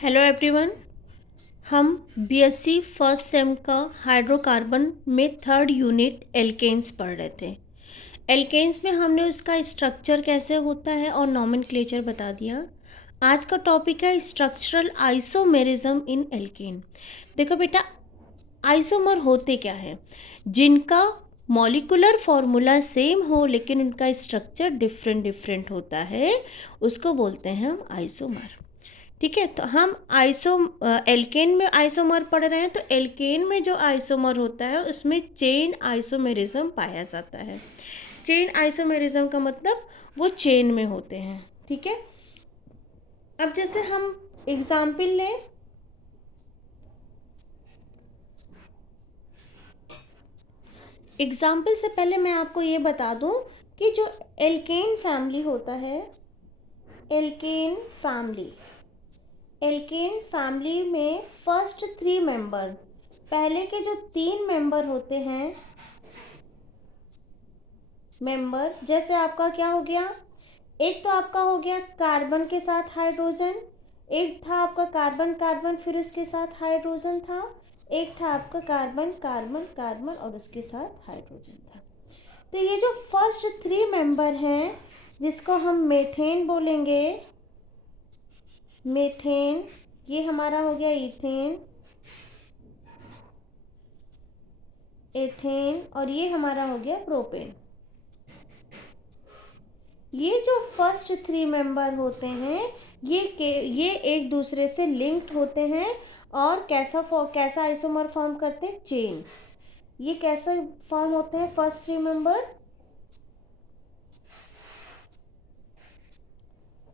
Hello everyone. हम BSc first sem का hydrocarbon में थर्ड यूनिट एल्केन्स पढ़ रहे थे। एल्केन्स में हमने उसका स्ट्रक्चर कैसे होता है और नॉमेनक्लेचर बता दिया। आज का टॉपिक है स्ट्रक्चरल आइसोमेरिज्म इन एल्केन। देखो बेटा, आइसोमर होते क्या है? जिनका मॉलिक्यूलर फॉर्मूला सेम हो लेकिन उनका स्ट्रक्चर डिफरेंट डिफरेंट होता है, उसको बोलते हैं हम आइसोमर। ठीक है, तो हम एल्केन में आइसोमर पढ़ रहे हैं, तो एल्केन में जो आइसोमर होता है उसमें चेन आइसोमेरिज्म पाया जाता है। चेन आइसोमेरिज्म का मतलब वो चेन में होते हैं। ठीक है, अब जैसे हम एग्जाम्पल लें, एग्जाम्पल से पहले मैं आपको ये बता दूं कि जो एल्केन फैमिली होता है, एल्केन फैमिली एल्केन फैमिली में फर्स्ट 3 मेंबर, पहले के जो 3 मेंबर होते हैं, जैसे आपका क्या हो गया, एक तो आपका हो गया कार्बन के साथ हाइड्रोजन, एक था आपका कार्बन कार्बन फिर उसके साथ हाइड्रोजन था, एक था आपका कार्बन कार्बन कार्बन और उसके साथ हाइड्रोजन था। तो ये जो फर्स्ट 3 मेंबर हैं, जिसको हम मेथेन बोलेंगे, मेथेन, ये हमारा हो गया इथेन, एथेन, और ये हमारा हो गया प्रोपेन। ये जो फर्स्ट 3 मेंबर होते हैं, ये एक दूसरे से लिंक्ड होते हैं और कैसा आइसोमर फॉर्म करते हैं? चेन। ये कैसे फॉर्म होते हैं first 3 member?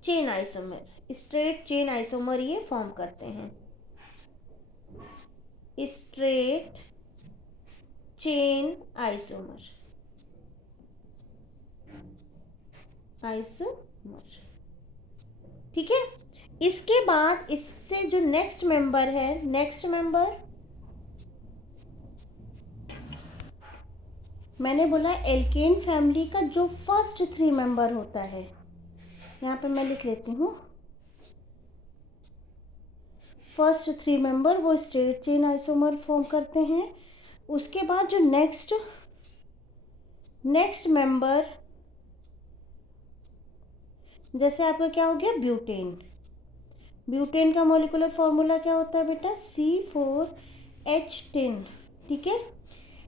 Chain isomer, straight chain isomer ये फॉर्म करते हैं। स्ट्रेट चेन आइसोमर, ठीक है। इसके बाद इससे जो नेक्स्ट मेंबर है, नेक्स्ट मेंबर मैंने बोला एल्केन फैमिली का जो फर्स्ट 3 मेंबर होता है, यहाँ पे मैं लिख लेती हूँ, फर्स्ट 3 मेंबर वो स्ट्रेट चेन आइसोमर फॉर्म करते हैं। उसके बाद जो नेक्स्ट मेंबर, जैसे आपका क्या हो गया, ब्यूटेन। ब्यूटेन का मॉलिक्यूलर फॉर्मूला क्या होता है बेटा? C4H10। ठीक है,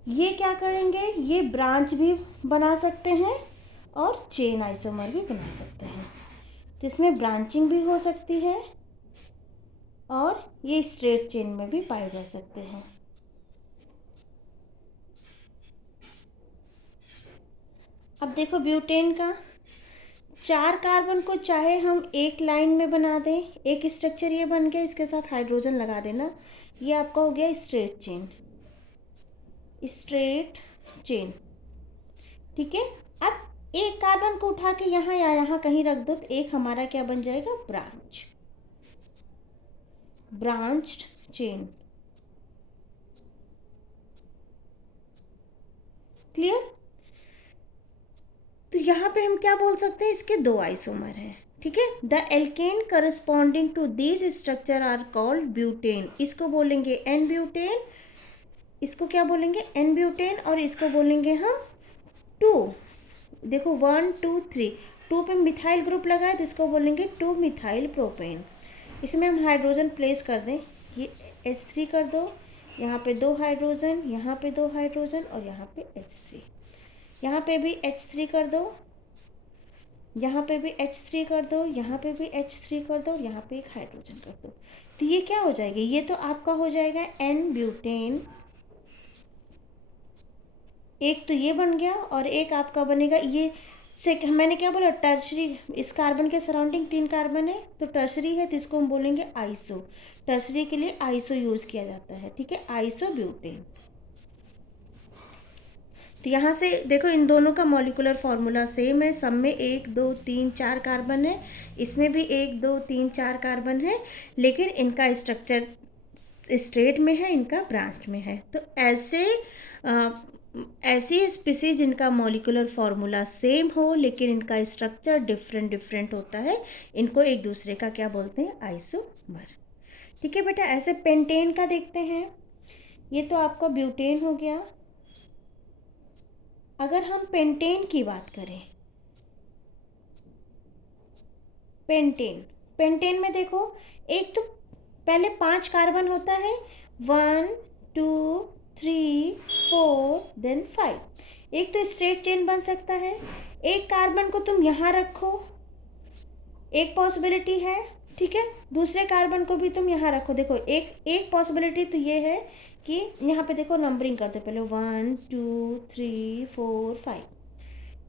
ये क्या करेंगे, ये ब्रांच भी बना सकते हैं और चेन आइसोमर भी बना सकते हैं। तो इसमें ब्रांचिंग भी हो सकती है और ये स्ट्रेट चेन में भी पाए जा सकते हैं। अब देखो, ब्यूटेन का 4 कार्बन को चाहे हम एक लाइन में बना दें, एक स्ट्रक्चर ये बन गया, इसके साथ हाइड्रोजन लगा देना, ये आपका हो गया स्ट्रेट चेन, स्ट्रेट चेन। ठीक है, अब एक कार्बन को उठा के यहाँ या यहाँ कहीं रख दो, तो एक हमारा क्या बन जाएगा? Branched chain. क्लियर? तो यहाँ पे हम क्या बोल सकते हैं, इसके 2 आइसोमर हैं। ठीक है, the alkane corresponding to these structure are called butane. इसको बोलेंगे एन ब्यूटेन, इसको क्या बोलेंगे? एन ब्यूटेन, और इसको बोलेंगे हम 2। देखो 1 2 3, 2 पे मिथाइल ग्रुप लगा है तो इसको बोलेंगे 2 मिथाइल प्रोपेन। इसमें हम हाइड्रोजन प्लेस कर दें, ये H3 कर दो, यहाँ पे 2 हाइड्रोजन, यहाँ पे 2 हाइड्रोजन और यहाँ पे H3, यहाँ पे भी H3 कर दो, यहाँ पे भी H3 कर दो, यहाँ पे भी H3 कर दो, यहाँ पे एक हाइड्रोजन कर दो। तो ये क्या हो जाएगी? ये तो आपका हो जाएगा एन ब्यूटेन। एक तो ये बन गया और एक आपका बनेगा ये से, मैंने क्या बोला, टर्सरी। इस कार्बन के सराउंडिंग 3 कार्बन है तो टर्सरी है, तो इसको हम बोलेंगे आइसो। टर्सरी के लिए आइसो यूज़ किया जाता है। ठीक है, आइसो ब्यूटेन। तो यहाँ से देखो, इन दोनों का मॉलिक्यूलर फॉर्मूला सेम है, सब में 1 2 3 4 कार्बन है, इसमें भी 1 2 3 4 कार्बन है, लेकिन इनका स्ट्रक्चर स्ट्रेट में है, इनका ब्रांच में है। तो ऐसी स्पीसीज जिनका मॉलिक्यूलर फॉर्मूला सेम हो लेकिन इनका स्ट्रक्चर डिफरेंट डिफरेंट होता है, इनको एक दूसरे का क्या बोलते हैं? आइसोमर। ठीक है बेटा, ऐसे पेंटेन का देखते हैं। ये तो आपका ब्यूटेन हो गया। अगर हम पेंटेन की बात करें, पेंटेन, पेंटेन में देखो, एक तो पहले 5 कार्बन होता है, 1 2 3 4 देन 5। एक तो स्ट्रेट चेन बन सकता है। एक कार्बन को तुम यहाँ रखो, एक पॉसिबिलिटी है, ठीक है। दूसरे कार्बन को भी तुम यहाँ रखो। देखो एक एक पॉसिबिलिटी तो ये है कि यहाँ पे देखो नंबरिंग करते पहले 1 2 3 4 5,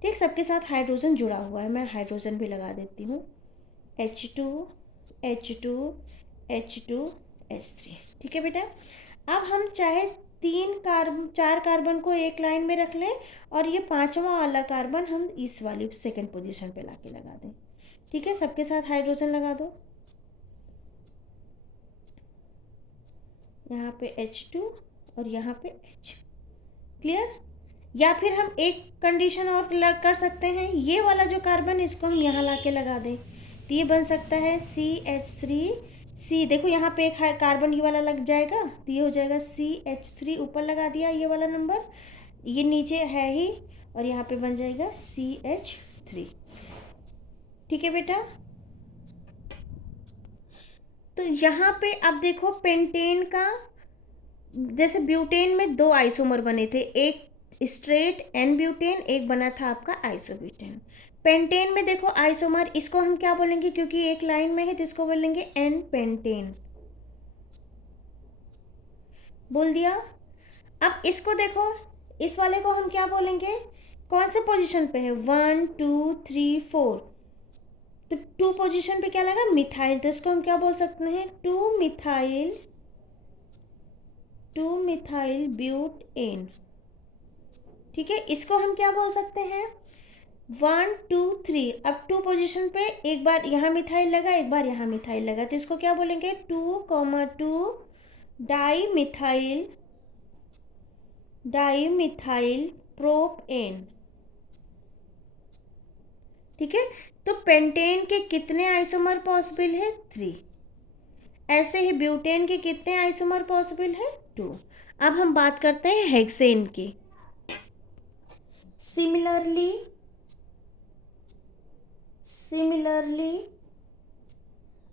ठीक। सबके साथ हाइड्रोजन जुड़ा हुआ है, मैं हाइड्रोजन भी लगा देती हूँ, H2 H2 H2 H3, ठीक है बेटा। अब हम चाहे 4 कार्बन को एक लाइन में रख लें और ये 5वां वाला कार्बन हम इस वाली सेकंड पोजीशन पे लाके लगा दें, ठीक है। सबके साथ हाइड्रोजन लगा दो, यहाँ पे H2 और यहाँ पे H, क्लियर। या फिर हम एक कंडीशन और कर सकते हैं, ये वाला जो कार्बन इसको हम यहाँ ला के लगा दें, तो ये बन सकता है CH3C। देखो यहाँ पे एक कार्बन ये वाला लग जाएगा, तो ये हो जाएगा CH3, ऊपर लगा दिया ये वाला नंबर, ये नीचे है ही, और यहाँ पे बन जाएगा CH3, ठीक है बेटा। तो यहाँ पे अब देखो पेंटेन का, जैसे ब्यूटेन में 2 आइसोमर बने थे, एक स्ट्रेट एन ब्यूटेन, एक बना था आपका आइसोब्यूटेन। पेंटेन में देखो आइसोमर, इसको हम क्या बोलेंगे, क्योंकि एक लाइन में है तो इसको बोलेंगे एन पेंटेन, बोल दिया। अब इसको देखो, इस वाले को हम क्या बोलेंगे, कौन से पोजीशन पे है, 1 2 3 4, तो 2 पोजीशन पे क्या लगा, मिथाइल, तो इसको हम क्या बोल सकते हैं, 2 मिथाइल ब्यूटेन, ठीक है। इसको हम क्या बोल सकते हैं, 1 2 3, अब 2 पोजीशन पे एक बार यहाँ मिथाइल लगा, एक बार यहाँ मिथाइल लगा, तो इसको क्या बोलेंगे, 2,2 डाईमिथाइल प्रोपेन, ठीक है। तो पेंटेन के कितने आइसोमर पॉसिबल है, 3। ऐसे ही ब्यूटेन के कितने आइसोमर पॉसिबल है, 2। अब हम बात करते हैं हेक्सेन की। सिमिलरली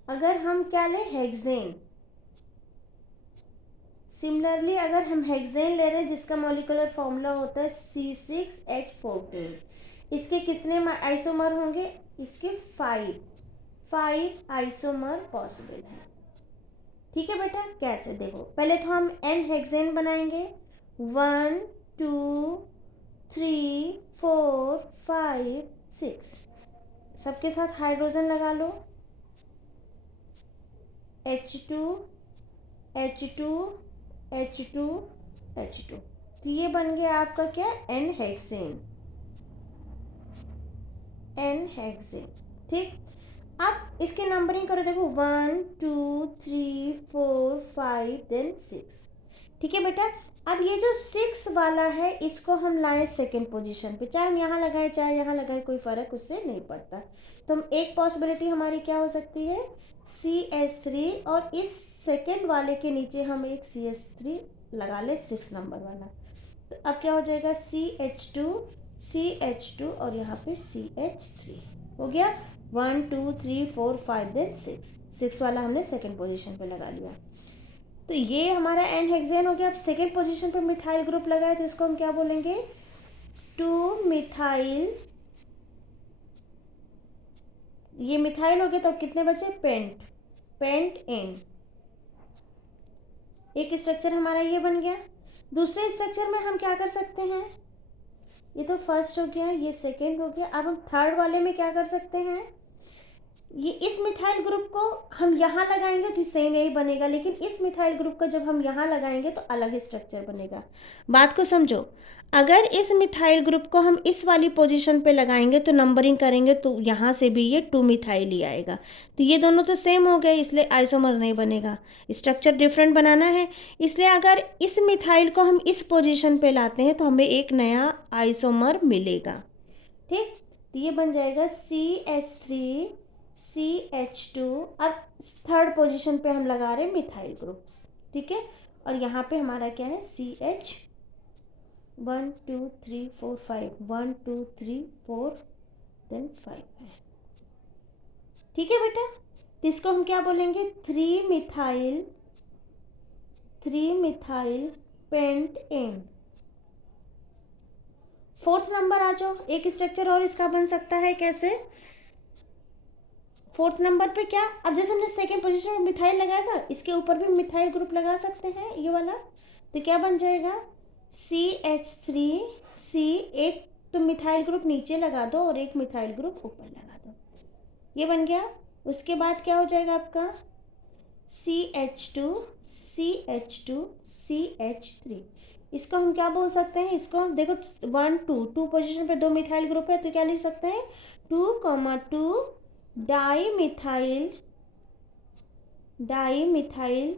अगर हम क्या लें, हेक्सेन, सिमिलरली अगर हम हेक्सेन ले रहे हैं जिसका मॉलिक्यूलर फॉर्मूला होता है C6H14, इसके कितने आइसोमर होंगे, इसके 5 आइसोमर पॉसिबल है, ठीक है बेटा। कैसे, देखो पहले तो हम एन हेक्सेन बनाएंगे, 1 2 3 4 5 6, सबके साथ हाइड्रोजन लगा लो, H2 H2 H2 H2, तो ये बन गया आपका क्या, एन हेक्सेन, ठीक। अब इसके नंबरिंग करो, देखो 1 2 3 4 5 देन 6, ठीक है बेटा। अब ये जो 6 वाला है इसको हम लाए सेकेंड पोजीशन पे, चाहे हम यहाँ लगाए चाहे यहाँ लगाए, कोई फ़र्क उससे नहीं पड़ता। तो हम एक पॉसिबिलिटी हमारी क्या हो सकती है, CH3, और इस सेकेंड वाले के नीचे हम एक CH3 लगा ले, 6 नंबर वाला, तो अब क्या हो जाएगा, CH2 और यहाँ पे CH3 हो गया, 1 2 3 4 5 देन 6 वाला हमने सेकेंड पोजीशन पे लगा लिया। तो ये हमारा एन हेक्सेन हो गया। अब सेकेंड पोजीशन पे मिथाइल ग्रुप लगा है, तो इसको हम क्या बोलेंगे, 2 मिथाइल, ये मिथाइल हो गया, तो कितने बचे, पेंट एन, एक स्ट्रक्चर हमारा ये बन गया। दूसरे स्ट्रक्चर में हम क्या कर सकते हैं, ये तो फर्स्ट हो गया, ये सेकेंड हो गया। अब हम थर्ड वाले में क्या कर सकते हैं, ये इस मिथाइल ग्रुप को हम यहाँ लगाएंगे तो सेम यही बनेगा, लेकिन इस मिथाइल ग्रुप को जब हम यहाँ लगाएंगे तो अलग स्ट्रक्चर बनेगा। बात को समझो, अगर इस मिथाइल ग्रुप को हम इस वाली पोजीशन पे लगाएंगे तो नंबरिंग करेंगे तो यहाँ से भी ये 2 मिथाइल ही आएगा, तो ये दोनों तो सेम हो गए, इसलिए आइसोमर नहीं बनेगा, स्ट्रक्चर डिफरेंट बनाना है। इसलिए अगर इस मिथाइल को हम इस पोजीशन पे लाते हैं तो हमें एक नया आइसोमर मिलेगा, ठीक। तो ये बन जाएगा CH3 CH2। अब थर्ड पोजीशन पे हम लगा रहे हैं मिथाइल ग्रुप्स, ठीक है। और यहाँ पे हमारा क्या है, CH 1 2 3 4 5, 1 2 3 4 देन 5 है, ठीक है बेटा। तो इसको हम क्या बोलेंगे, 3 मिथाइल पेंटेन। फोर्थ नंबर आ जाओ, एक स्ट्रक्चर और इसका बन सकता है, कैसे, फोर्थ नंबर पे क्या, अब जैसे हमने सेकेंड पोजीशन में मिथाइल लगाया था, इसके ऊपर भी मिथाइल ग्रुप लगा सकते हैं, ये वाला। तो क्या बन जाएगा, CH3C, एक तो मिथाइल ग्रुप नीचे लगा दो और एक मिथाइल ग्रुप ऊपर लगा दो, ये बन गया। उसके बाद क्या हो जाएगा आपका, CH2, इसको हम क्या बोल सकते हैं, इसको देखो 1 2 2 पोजीशन पे 2 मिथाइल ग्रुप है, तो क्या लिख सकते हैं, 2,2 डाई मिथाइल,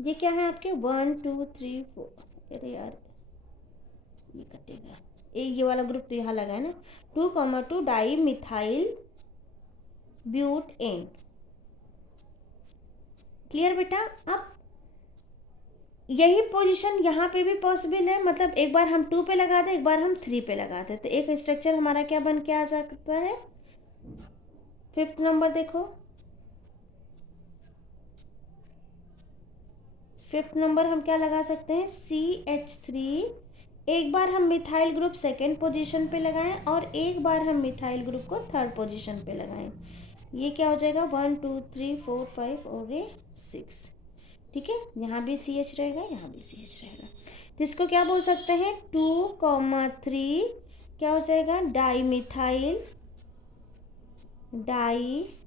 ये क्या है आपके 1 2 3 4, अरे यार ये कटेगा, ये वाला ग्रुप तो यहाँ लगा है ना, 2,2 डाई मिथाइल ब्यूटेन। क्लियर बेटा। अब यही पोजीशन यहाँ पे भी पॉसिबल है, मतलब एक बार हम 2 पे लगा दें, एक बार हम 3 पे लगा दें, तो एक स्ट्रक्चर हमारा क्या बन के आ सकता है, फिफ्थ नंबर देखो, फिफ्थ नंबर हम क्या लगा सकते हैं, CH3, एक बार हम मिथाइल ग्रुप सेकेंड पोजीशन पे लगाएं और एक बार हम मिथाइल ग्रुप को थर्ड पोजीशन पे लगाएं, ये क्या हो जाएगा 1 2 3 4 5 और ये 6, ठीक है। यहाँ भी CH रहेगा, यहाँ भी CH रहेगा, तो इसको क्या बोल सकते हैं, 2,3 क्या हो जाएगा, डाई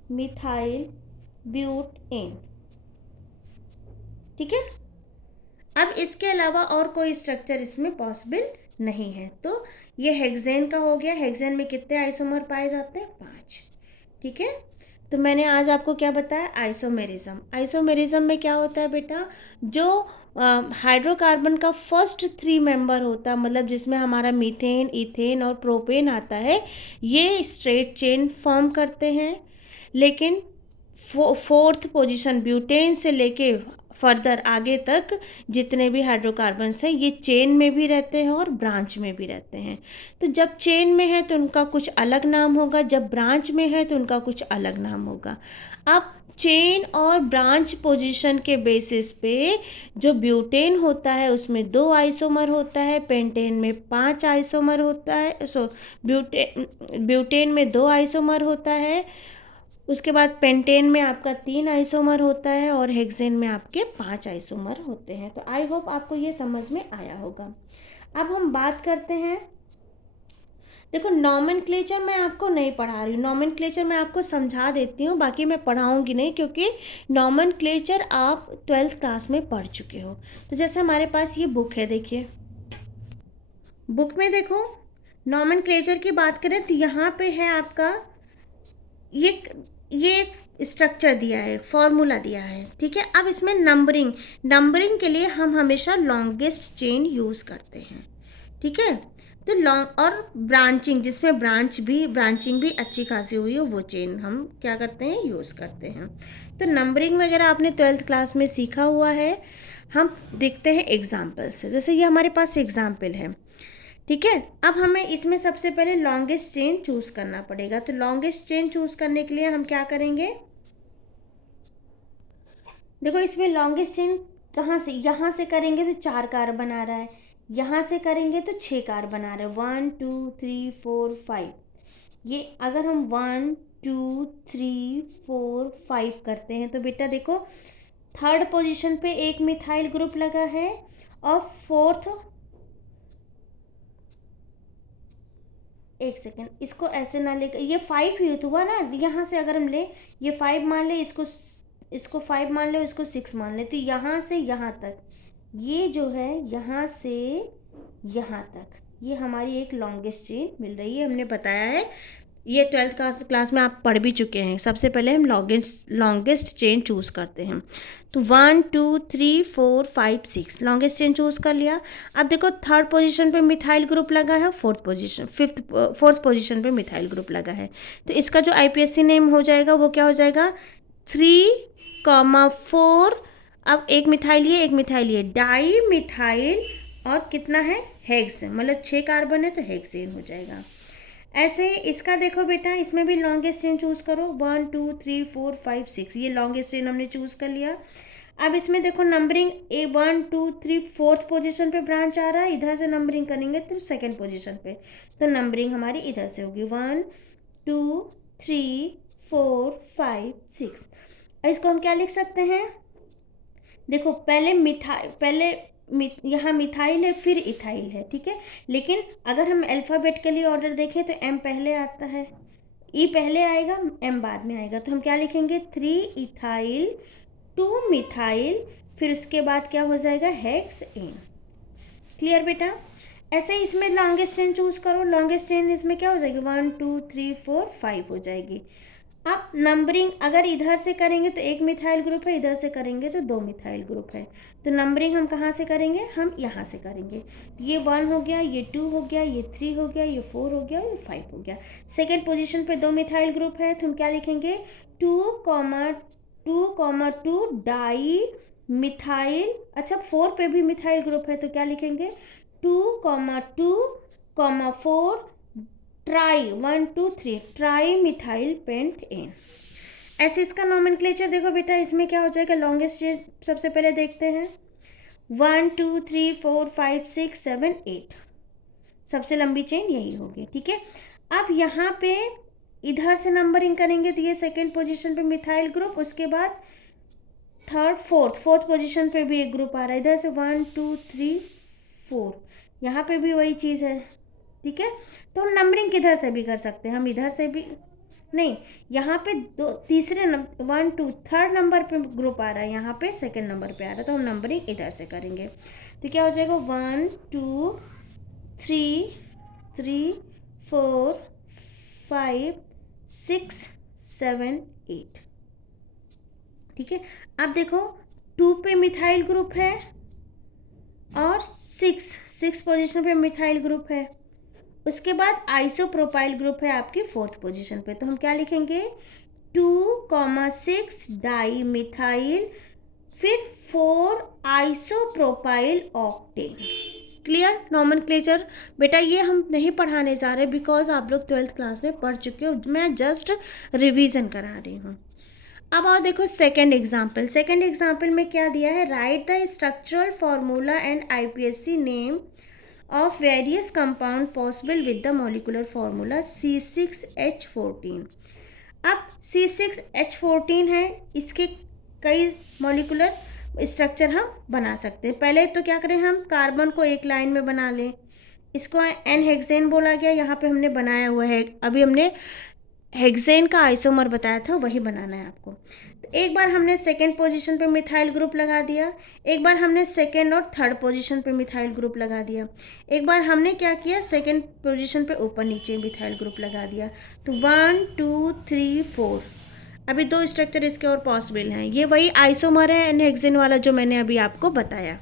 मिथाइल ब्यूटेन, ठीक है। अब इसके अलावा और कोई स्ट्रक्चर इसमें पॉसिबल नहीं है, तो ये हेक्सेन का हो गया। हेक्सेन में कितने आइसोमर पाए जाते हैं, 5, ठीक है। तो मैंने आज आपको क्या बताया, आइसोमेरिज्म में क्या होता है बेटा, जो हाइड्रोकार्बन का फर्स्ट 3 मेंबर होता है, मतलब जिसमें हमारा मीथेन, इथेन और प्रोपेन आता है, ये स्ट्रेट चेन फॉर्म करते हैं, लेकिन फोर्थ पोजीशन ब्यूटेन से लेके फर्दर आगे तक जितने भी हाइड्रोकार्बन्स हैं, ये चेन में भी रहते हैं और ब्रांच में भी रहते हैं। तो जब चेन में है तो उनका कुछ अलग नाम होगा, जब ब्रांच में है तो उनका कुछ अलग नाम होगा। अब चेन और ब्रांच पोजीशन के बेसिस पे जो ब्यूटेन होता है उसमें 2 आइसोमर होता है, पेंटेन में 5 आइसोमर होता है, ब्यूटेन में 2 आइसोमर होता है, उसके बाद पेंटेन में आपका 3 आइसोमर होता है और हेक्सेन में आपके 5 आइसोमर होते हैं। तो आई होप आपको ये समझ में आया होगा। अब हम बात करते हैं, देखो नॉमेनक्लेचर मैं आपको नहीं पढ़ा रही हूँ, नॉमेनक्लेचर मैं आपको समझा देती हूँ, बाकी मैं पढ़ाऊँगी नहीं, क्योंकि नॉमेनक्लेचर आप 12th क्लास में पढ़ चुके हो। तो जैसे हमारे पास ये बुक है, देखिए बुक में देखो नॉमेनक्लेचर की बात करें तो यहाँ पे है आपका ये एक स्ट्रक्चर दिया है, फॉर्मूला दिया है, ठीक है। अब इसमें नंबरिंग के लिए हम हमेशा लॉन्गेस्ट चेन यूज़ करते हैं, ठीक है। तो लॉन्ग और ब्रांचिंग, जिसमें ब्रांचिंग भी अच्छी खासी हुई हो, वो चेन हम क्या करते हैं, यूज़ करते हैं। तो नंबरिंग वगैरह आपने 12th क्लास में सीखा हुआ है। हम देखते हैं एग्जाम्पल से, जैसे ये हमारे पास एग्जाम्पल है, ठीक है। अब हमें इसमें सबसे पहले लॉन्गेस्ट चेन चूज़ करना पड़ेगा। तो लॉन्गेस्ट चेन चूज़ करने के लिए हम क्या करेंगे, देखो इसमें लॉन्गेस्ट चेन कहाँ से, यहाँ से करेंगे तो 4 कार्बन आ रहा है, यहाँ से करेंगे तो 6 कार्बन आ रहे हैं, 1 2 3 4 5। ये अगर हम 1 2 3 4 5 करते हैं तो बेटा देखो थर्ड पोजीशन पे एक मिथाइल ग्रुप लगा है और फोर्थ, एक सेकेंड, इसको ऐसे ना लेकर, ये 5 यूथ हुआ ना, यहाँ से अगर हम ले, ये 5 मान ले, इसको 5 मान लो, इसको 6 मान ले, तो यहाँ से यहाँ तक, ये जो है यहाँ से यहाँ तक, ये हमारी एक लॉन्गेस्ट चेन मिल रही है, हमने बताया है ये 12th क्लास में आप पढ़ भी चुके हैं। सबसे पहले हम लॉन्गेस्ट चेन चूज़ करते हैं। तो 1 2 3 4 5 6 लॉन्गेस्ट चेन चूज़ कर लिया। अब देखो थर्ड पोजीशन पे मिथाइल ग्रुप लगा है, फोर्थ पोजीशन पे मिथाइल ग्रुप लगा है। तो इसका जो आईपीएससी नेम हो जाएगा वो क्या हो जाएगा, 3,4। अब एक मिथाइल ये डाई मिथाइल, और कितना है, हेक्सेन, मतलब 6 कार्बन है तो हेक्सेन हो जाएगा। ऐसे इसका देखो बेटा, इसमें भी लॉन्गेस्ट चेन चूज़ करो, 1 2 3 4 5 6, ये लॉन्गेस्ट चेन हमने चूज़ कर लिया। अब इसमें देखो नंबरिंग 1 2 3 फोर्थ पोजीशन पे ब्रांच आ रहा है, इधर से नंबरिंग करेंगे तो सेकंड पोजीशन पे, तो नंबरिंग हमारी इधर से होगी 1 2 3 4 5 6। इसको हम क्या लिख सकते हैं, देखो पहले यहाँ मिथाइल है फिर इथाइल है, ठीक है। लेकिन अगर हम अल्फ़ाबेटिकली ऑर्डर देखें तो एम पहले आता है, ई पहले आएगा, एम बाद में आएगा। तो हम क्या लिखेंगे, 3 इथाइल 2 मिथाइल, फिर उसके बाद क्या हो जाएगा, हेक्स एन। क्लियर बेटा। ऐसे ही इसमें लॉन्गेस्ट चेन चूज करो, लॉन्गेस्ट चेन इसमें क्या हो जाएगी, 1 2 3 4 5 हो जाएगी। अब नंबरिंग अगर इधर से करेंगे तो एक मिथाइल ग्रुप है, इधर से करेंगे तो 2 मिथाइल ग्रुप है। तो नंबरिंग हम कहाँ से करेंगे, हम यहाँ से करेंगे। तो ये 1 हो गया, ये 2 हो गया, ये 3 हो गया, ये 4 हो गया, ये 5 हो गया। सेकेंड पोजिशन पे 2 मिथाइल ग्रुप है, तो हम क्या लिखेंगे, 2,2,2 डाई मिथाइल। अच्छा 4 पे भी मिथाइल ग्रुप है तो क्या लिखेंगे, 2,2,4 tri 1 2 3 tri methyl pentane. ऐसे इसका नॉमेनक्लेचर देखो बेटा, इसमें क्या हो जाएगा, लॉन्गेस्ट चेन सबसे पहले देखते हैं, 1 2 3 4 5 6 7 8, सबसे लंबी चेन यही होगी, ठीक है। अब यहाँ पे इधर से नंबरिंग करेंगे तो ये सेकेंड पोजीशन पे मिथाइल ग्रुप, उसके बाद थर्ड फोर्थ पोजीशन पे भी एक ग्रुप आ रहा है, इधर से 1 2 3 4, यहाँ पे भी वही चीज़ है, ठीक है। तो हम नंबरिंग किधर से भी कर सकते हैं, हम इधर से भी नहीं, यहाँ पे तीसरे नंबर 1 2 थर्ड नंबर पे ग्रुप आ रहा है, यहाँ पे सेकंड नंबर पे आ रहा है, तो हम नंबरिंग इधर से करेंगे। तो क्या हो जाएगा, 1 2 3 3 4 5 6 7 8, ठीक है। अब देखो 2 पे मिथाइल ग्रुप है और 6 पोजीशन पे मिथाइल ग्रुप है, उसके बाद आइसोप्रोपाइल ग्रुप है आपकी फोर्थ पोजीशन पे। तो हम क्या लिखेंगे, 2,6 डाई मिथाइल, फिर 4 आइसोप्रोपाइल ऑक्टेन। Clear nomenclature. बेटा ये हम नहीं पढ़ाने जा रहे बिकॉज आप लोग 12th क्लास में पढ़ चुके हो, मैं जस्ट रिवीजन करा रही हूँ। अब आओ देखो सेकेंड एग्जाम्पल में क्या दिया है, right the structural formula and IPSC name of various compound possible with the molecular formula C6H14। अब C6H14 है, इसके कई मॉलिकुलर स्ट्रक्चर हम बना सकते हैं। पहले तो क्या करें, हम कार्बन को एक लाइन में बना लें, इसको एन हेक्सेन बोला गया, यहाँ पे हमने बनाया हुआ है, अभी हमने हेक्सेन का आइसोमर बताया था, वही बनाना है आपको। तो एक बार हमने सेकेंड पोजीशन पे मिथाइल ग्रुप लगा दिया, एक बार हमने सेकेंड और थर्ड पोजीशन पे मिथाइल ग्रुप लगा दिया, एक बार हमने क्या किया, सेकेंड पोजीशन पे ऊपर नीचे मिथाइल ग्रुप लगा दिया। तो 1 2 3 4, अभी 2 स्ट्रक्चर इसके और पॉसिबल हैं, ये वही आइसोमर है एन हेक्सेन वाला जो मैंने अभी आपको बताया।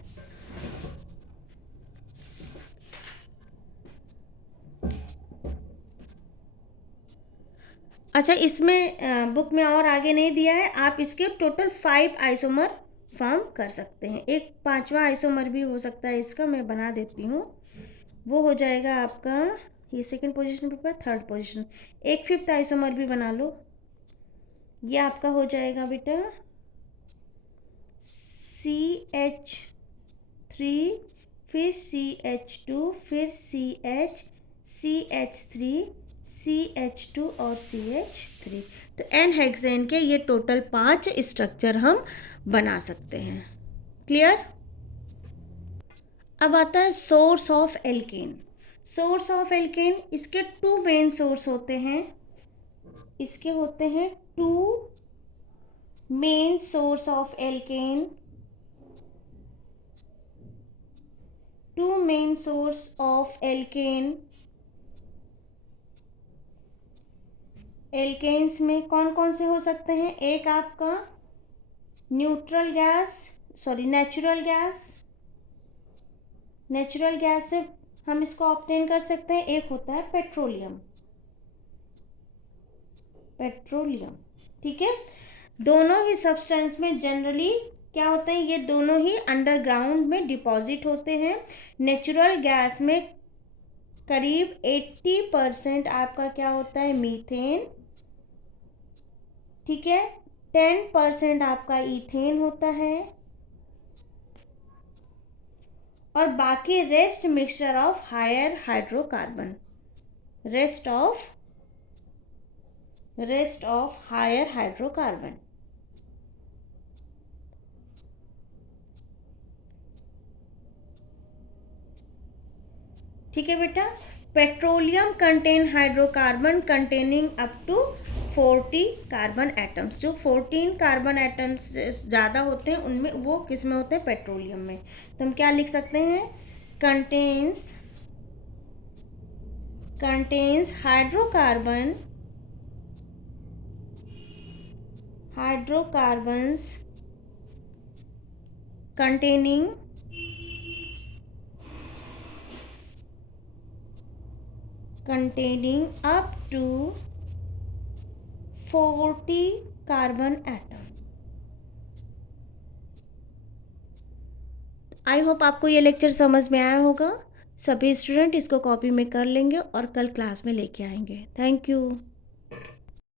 अच्छा इसमें बुक में और आगे नहीं दिया है, आप इसके टोटल 5 आइसोमर फॉर्म कर सकते हैं, एक 5वां आइसोमर भी हो सकता है इसका, मैं बना देती हूँ। वो हो जाएगा आपका, ये सेकंड पोजीशन पे, थर्ड पोजीशन, एक 5th आइसोमर भी बना लो, ये आपका हो जाएगा बेटा CH3, फिर CH2, फिर CH3, CH2 और CH3। तो एन हेक्सेन के ये टोटल 5 स्ट्रक्चर हम बना सकते हैं। क्लियर। अब आता है source of alkene. Source of alkene, इसके 2 मेन सोर्स होते हैं, इसके होते हैं 2 main source of alkane, 2 main source of alkane। Alkanes में कौन कौन से हो सकते हैं? एक आपका नेचुरल गैस से हम इसको ऑब्टेन कर सकते हैं। एक होता है पेट्रोलियम, ठीक है। दोनों ही सब्सटेंस में जनरली क्या होते हैं? ये दोनों ही अंडरग्राउंड में डिपॉजिट होते हैं। नेचुरल गैस में करीब 80% आपका क्या होता है? मीथेन, ठीक है। 10% आपका इथेन होता है और बाकी rest mixture of higher hydrocarbon, rest of higher hydrocarbon. ठीक है बेटा। Petroleum contain hydrocarbon containing up to 40 carbon atoms. जो 14 कार्बन एटम्स ज़्यादा होते हैं उनमें, वो किस में होते हैं? पेट्रोलियम में। तो हम क्या लिख सकते हैं? Contains hydrocarbons containing up to 40 carbon atom. I hope आपको ये लेक्चर समझ में आया होगा। सभी स्टूडेंट इसको कॉपी में कर लेंगे और कल क्लास में लेके आएंगे। Thank you.